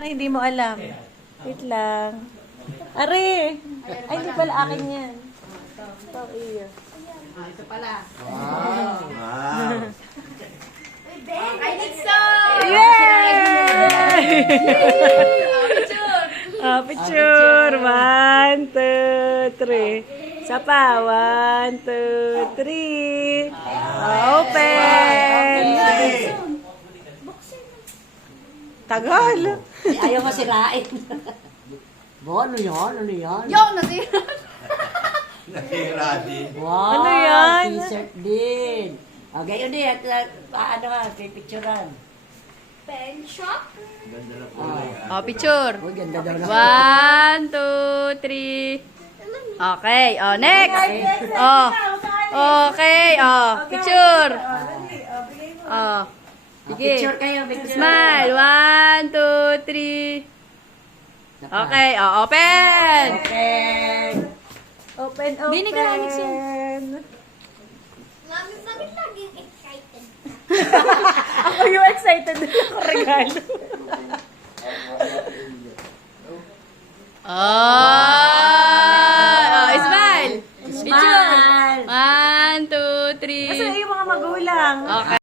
Hindi mo alam. Wait lang. Are! Ay, hindi pala akin yan. Ito, iyo. Ito pala. Wow! Ay, next song! Yay! Picture. 1, 2, 3. Isa pa. 1, 2, 3. Open! Tagal. Ayaw masirain. Bo, ano yan? Ano yan? Yo, nasira. Nasira din. Wow, Ano yan? t-shirt din. Okay, yun din. Ano ka, pipicturan. Pen shop? Ganda na kulay. Oh, picture. Oh, ganda daw na. 1, 2, 3. Okay. Oh, next. Oh. Okay. Oh, picture. Oh. Sige. Picture kayo, picture. Smile. 1, 2, 3. Okay. Oh, open. Okay. Open, open. Bini ka, Alex, Mami, bakit laging excited? Ako yung excited na ako regalo. Oh, smile. Picture. Smile. 1, 2, 3. Kasi yung mga magulang. Okay.